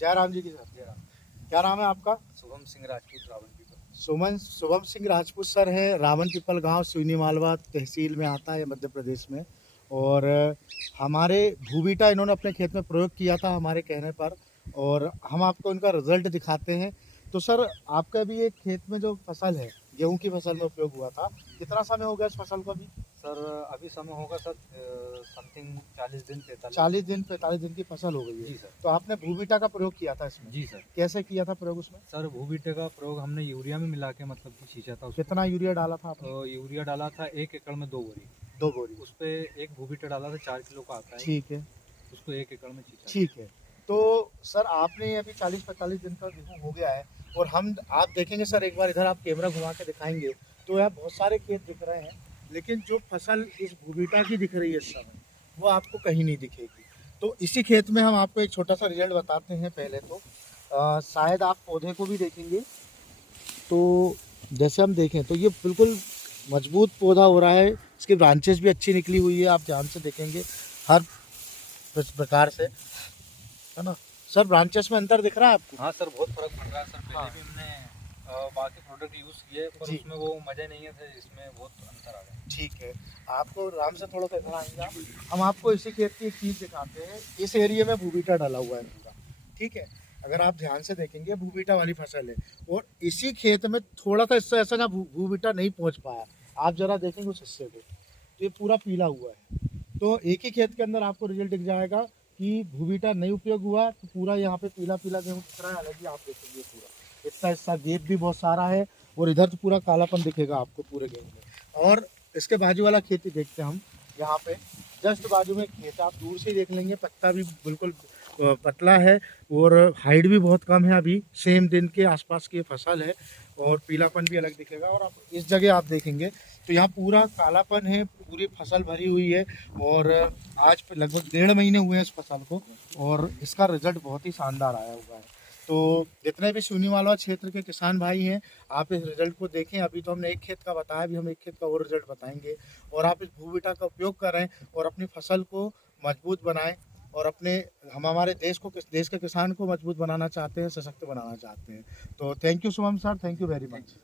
जय राम जी की सर। जय राम। क्या नाम है आपका? शुभम सिंह राजपूत, रावलपीपल। शुभम सिंह राजपूत सर है। रावण पिपल गांव सुईनी मालवा तहसील में आता है, मध्य प्रदेश में। और हमारे भूबीटा इन्होंने अपने खेत में प्रयोग किया था हमारे कहने पर, और हम आपको इनका रिजल्ट दिखाते हैं। तो सर, आपका भी एक खेत में जो फसल है, गेहूं की फसल में उपयोग हुआ था, कितना समय हो गया इस फसल को अभी? सर अभी समय होगा सर समथिंग 40 दिन 45 40 दिन 45 दिन की फसल हो गई है। जी सर। तो आपने भूबीटा का प्रयोग किया था इसमें? जी सर। कैसे किया था प्रयोग उसमें? सर भूबीटे का प्रयोग हमने यूरिया में मिला के मतलब कि छींचा था उसको। कितना यूरिया डाला था आपने? यूरिया डाला था 1 एकड़ में 2 बोरी। 2 बोरी। उस पे एक भूबीटा डाला था 4 किलो का आता है। ठीक है। उसको 1 एकड़ में छींचा। ठीक है। तो सर, आपने अभी 40-45 दिन का गेहूँ हो गया है, और आप देखेंगे सर, एक बार इधर आप कैमरा घुमा के दिखाएंगे तो यहाँ बहुत सारे खेत दिख रहे हैं, लेकिन जो फसल इस भूबीटा की दिख रही है इस समय, वो आपको कहीं नहीं दिखेगी। तो इसी खेत में हम आपको एक छोटा सा रिजल्ट बताते हैं। पहले तो शायद आप पौधे को भी देखेंगे, तो जैसे हम देखें तो ये बिल्कुल मजबूत पौधा हो रहा है। इसकी ब्रांचेस भी अच्छी निकली हुई है, आप ध्यान से देखेंगे हर प्रकार से, है ना सर? ब्रांचेस में अंतर दिख रहा है आपको? हाँ सर, बहुत फर्क पड़ रहा है सर। पहले हाँ। भी हमने बाकी प्रोडक्ट यूज़ किए पर जी। उसमें वो मज़ा नहीं है सर, इसमें बहुत अंतर आ रहा है। ठीक है। आपको आराम से थोड़ा सा इधर आएंगे आप, हम आपको इसी खेत की एक चीज़ दिखाते हैं। इस एरिया में भूबीटा डाला हुआ है पूरा, ठीक है? अगर आप ध्यान से देखेंगे, भूबीटा वाली फसल है, और इसी खेत में थोड़ा सा हिस्सा ऐसा ना भूबीटा नहीं पहुंच पाया। आप जरा देखेंगे उस हिस्से को, तो ये पूरा पीला हुआ है। तो एक ही खेत के अंदर आपको रिजल्ट दिख जाएगा कि भूबीटा नहीं उपयोग हुआ, तो पूरा यहाँ पे पीला पीला गेहूँ दिख रहा है। हालांकि आप देखेंगे पूरा इतना हिस्सा गेप भी बहुत सारा है, और इधर तो पूरा कालापन दिखेगा आपको पूरे गेहूँ में। और इसके बाजू वाला खेत ही देखते हैं हम। यहाँ पे जस्ट बाजू में खेत, आप दूर से ही देख लेंगे, पत्ता भी बिल्कुल पतला है, और हाइट भी बहुत कम है। अभी सेम दिन के आसपास की फसल है, और पीलापन भी अलग दिखेगा। और आप इस जगह आप देखेंगे तो यहाँ पूरा कालापन है, पूरी फसल भरी हुई है। और आज लगभग 1.5 महीने हुए हैं इस फसल को, और इसका रिजल्ट बहुत ही शानदार आया हुआ है। तो जितने भी सुनी मालवा क्षेत्र के किसान भाई हैं, आप इस रिजल्ट को देखें। अभी तो हमने एक खेत का बताया, अभी हम एक खेत का और रिजल्ट बताएंगे। और आप इस भूबीटा का उपयोग करें और अपनी फसल को मजबूत बनाएं, और हम हमारे देश के किसान को मजबूत बनाना चाहते हैं, सशक्त बनाना चाहते हैं। तो thank you Shubham sir, thank you very much.